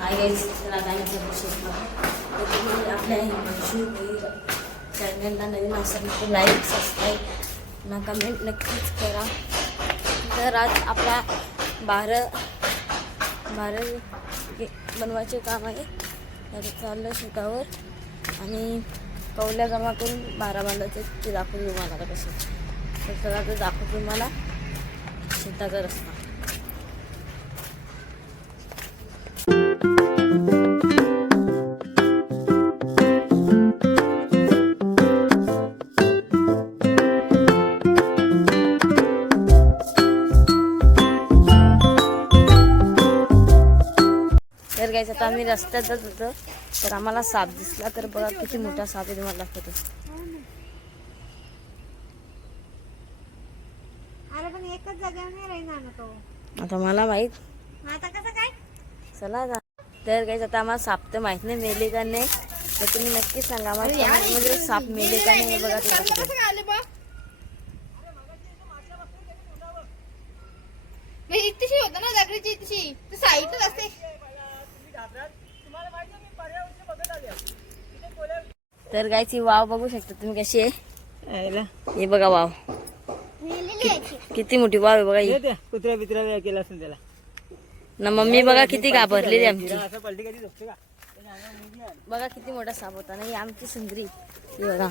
Hi guys तर आता तर तुम्ही आपल्या हिमांशू चॅनलला नवीन असं तर लाईक सबस्क्राईब ना कमेंट नक्कीच करा. तर आज आपला बारं बारं हे बनवायचे काम आहे. तर चाललं शेतावर आणि कवल्या जमा करून बारा बांधायचे ते दाखवतो तुम्हाला आता तर चला ते दाखवतो तुम्हाला शेताचा रस्ता. तर गायचं आता आम्ही रस्त्यात जात होतो. तर आम्हाला साप दिसला. तर बघा किती मोठा साप आहे तुम्हाला दाखवतो. आता मला माहीत. मग आता कसं काय? चला जा तर गायचं आता आम्हाला साप तर माहीत नाही मेले का नाही. तर तुम्ही नक्की सांगा आम्हाला साप मेले का नाही हे बघा ते दाखवतो. आले बा इतशी होतं ना दगडीची इतशी साईडच असते. तर गायची वाव बघू शकता तुम्ही कशी आहे. हे बघा वाव. किती मोठी वाव आहे बघा ही. कुत्र्या बित्र्या केला असेल त्याला. ना मम्मी बघा किती घाबरलेली आमची. असं पलटी कधी झोपते का? बघा किती मोठा साप होता ना ही आमची सुंदरी. ही बघा.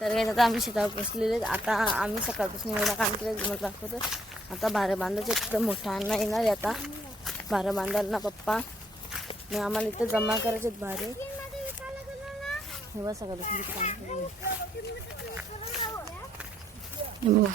तर काय आता आम्ही शेतावर पोचलेले आता आम्ही सकाळपासून एवढा काम केलं तुम्हाला दाखवतो आता भारे बांधायचे एकदम मोठा अण्णा येणार आहे आता. भारे बांधायला पप्पा. मग आम्हाला इथं जमा करायचे भारे हे बघा सकाळपासून काम केलं हे बघा.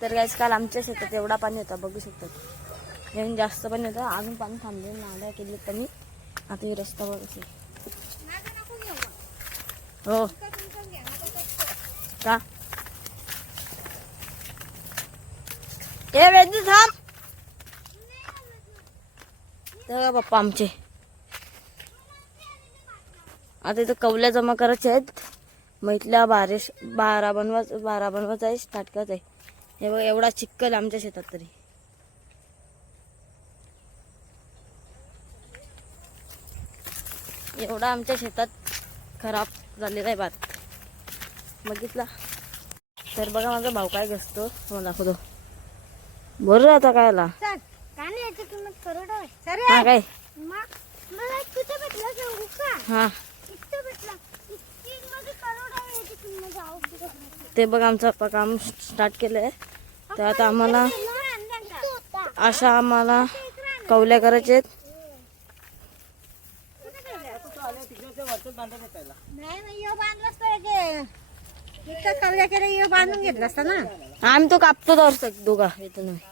तर गाईस काल आमच्या शेतात एवढा पाणी होता बघू शकतात येऊन जास्त पाणी होतं अजून पाणी थांबले नाल्या केले कमी आता ही रस्त्यावर असेल हो. का? हे वेदू थांब तर बघा पप्पा आमचे आता इथं कवल्या जमा करायच्या आहेत मग इथल्या बारेश बारा बनवाच बारा बनवायचा आहे स्टार्ट करायचं आहे हे बघ एवढा चिक्कल आमच्या शेतात तरी एवढा आमच्या शेतात खराब झालेला आहे भात बघितला तर बघा माझा भाऊ काय घसतो तुम्हाला दाखवतो बरं आता काय आला चल काय हा काय? हा. ते बघ आमचं काम स्टार्ट केलं आहे तर आता आम्हाला अशा आम्हाला कवल्या करायच्या आहेत. नाही नाही यो बांधलाच पाहिजे इतकं कवल्या केलं यो बांधून घेतलं असतं ना? आम्ही तो कापतो तर दोघा येतो कापा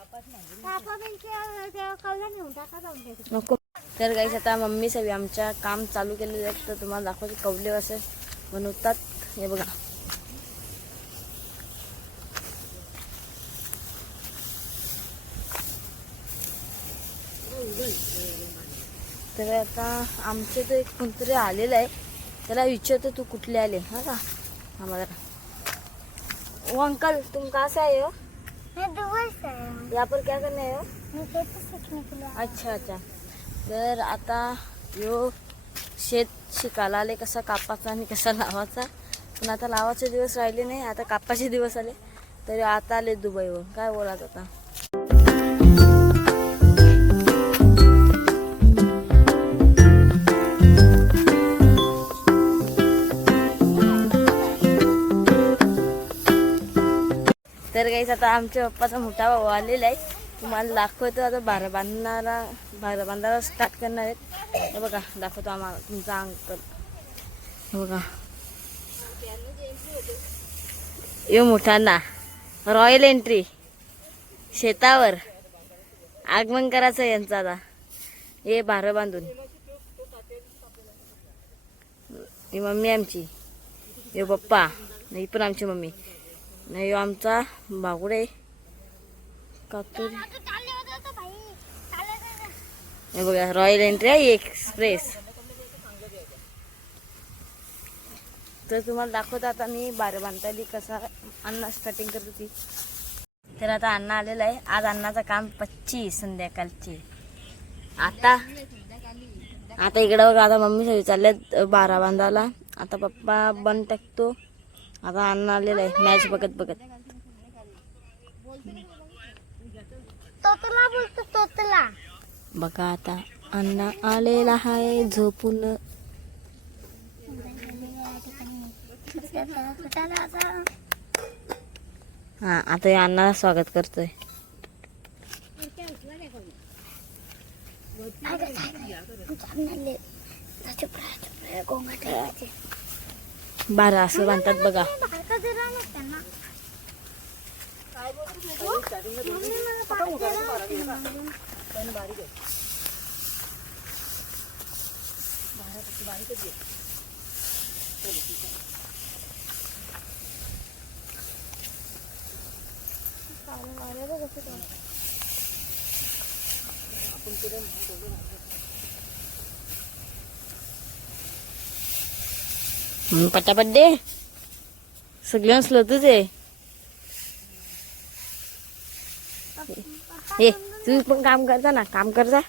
नको. तर गाईस आता मम्मी सगळी आमच्या काम चालू केलेले आहेत तर तुम्हाला दाखवते कवले असे बनवतात. हे बघा. तर आता आमचे तो एक कोणतरी आलेला आहे. त्याला विचारतो तू कुठले आले? हा का? आम्हाला ओ अंकल तुम कहाँ से यहाँ पर क्या करने आए हो? मैं खेती सीखने के लिए अच्छा अच्छा. तर आता यो शेत शिकायला आले कसा कापायचा आणि कसा लावायचा. पण आता लावायचे दिवस राहिले नाही आता कापाचे दिवस आले. तरी आता आले दुबईवर काय बोलात आता तर काहीच आता आमच्या पप्पाचा मोठा भाऊ आलेला आहे. तुम्हाला दाखवतो आता बारा बांधणारा बारा बांधायला स्टार्ट करणार आहेत. हे बघा दाखवतो आम्हाला तुमचा अंकल बघा. यो मोठा ना रॉयल एंट्री शेतावर आगमन करायचं यांचं आता. हे बारं बांधून. ही मम्मी आमची. हे पप्पा ही पण आमची मम्मी. नाही आमचा बागुडे. कातुरी बघा रॉयल एंट्री आहे एक्सप्रेस तर तुम्हाला दाखवत आता मी बारा बांधताली कसा अन्न स्टार्टिंग करत होती. तर आता अण्णा आलेला आहे. आज अण्णाचं काम पच्ची संध्याकाळची. आता आता इकडं बघा आता मम्मी सगळी चालल्यात बारा बांधाला आता पप्पा बंद टाकतो. आता अण्णा आलेला आहे मॅच बघत बघत. तोतला बोलतो तोतला. बघा आता अण्णा आलेला आहे झोपून. हा आता या अण्णाला स्वागत करतोय. बारा असं म्हणतात बघा हम्म, पटापट दे. सगळ्यांना स्लोतच आहे हे तू पण काम करता ना काम करता.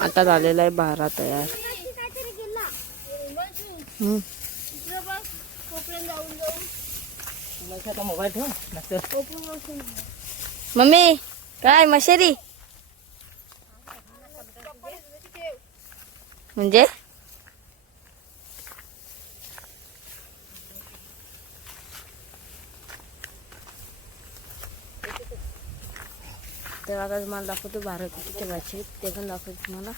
आता झालेला आहे बारा तयार. मम्मी काय मशेरी? म्हणजे? तेव्हा आता तुम्हाला दाखवतो भारत किती ठेवायचे ते पण दाखवतो तुम्हाला.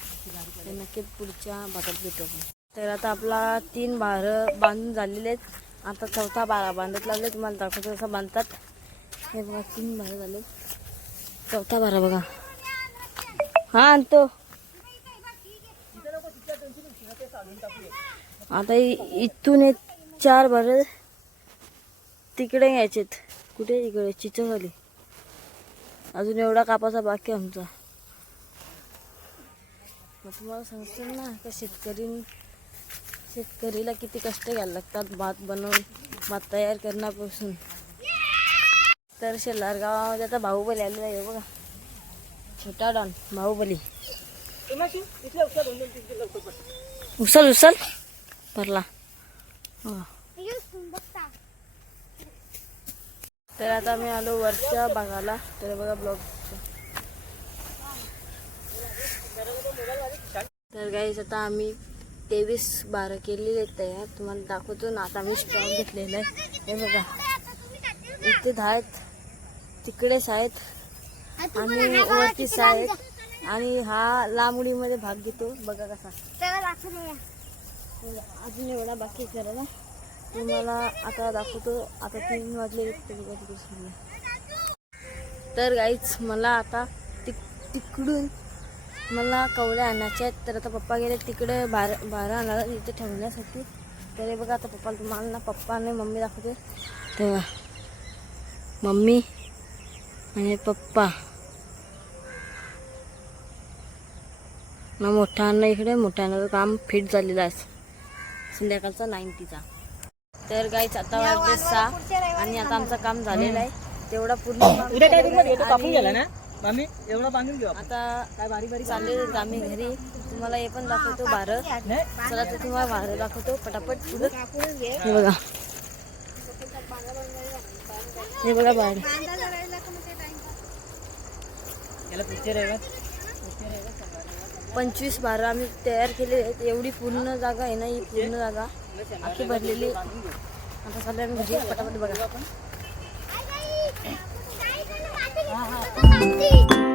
ते नक्की पुढच्या भागात भेटू तर आता आपला तीन बार बांधून झालेले आहेत. आता चौथा बारा बांधत लागले. तुम्हाला दाखवतो कसं बांधतात. हे बघा तीन भार झाले चौथा बारा बघा. हा आणतो. आता इथून एक चार बरं तिकडे घ्यायचेत. कुठे? इकडे चिचा झाली अजून एवढा कापाचा बाकी आमचा. मग तुम्हाला सांगतो ना का शेतकरी शेतकरीला किती कष्ट घ्यायला लागतात भात बनवून भात तयार करण्यापासून. तर शेलार गावामध्ये आता बाहुबली आलेला आहे बघा. छोटा डॉन बाहुबली. उचल उचल वापरला. हो. तर आता मी आलो वरच्या भागाला. तर बघा ब्लॉग तर गाईस आता आम्ही तेवीस बारा केलेले तयार. तुम्हाला दाखवतो ना आता आम्ही स्टॉक घेतलेला आहे. हे बघा. इथे दहा आहेत तिकडेच आहेत आणि वरतीच आहेत आणि हा लांबडीमध्ये भाग घेतो. बघा कसा. अजून एवढा बाकी आहे करायला तुम्हाला आता दाखवतो. आता तीन वाजले तर गाईच मला आता तिक तिकडून मला कवल्या आणायच्या आहेत. तर आता पप्पा गेले तिकडे बारा बारा आणायला इथे ठेवण्यासाठी. तर हे बघा आता पप्पा तुम्हाला ना पप्पा आणि मम्मी दाखवते. तेव्हा मम्मी आणि पप्पा. ना मोठा अण्णा इकडे मोठ्या अण्णाचं काम फिट झालेलं आहे. संध्याकाळचा नाईन्टीचा. तर गाईच आता वाजले सहा आणि आता आमचं काम झालेलं आहे. तेवढा पूर्ण. आता चालले आम्ही घरी. तुम्हाला हे पण दाखवतो नाही चला तर तुम्हाला बारं दाखवतो पटापट पुढं. हे बघा. हे बघा बाहेर याला पिक्चर आहे का पंचवीस बारं आम्ही तयार केले. आहेत एवढी पूर्ण जागा आहे ना ही पूर्ण जागा. अख्खी भरलेली. आता चालू आम्ही घरी. पटापट बघा. हा हा.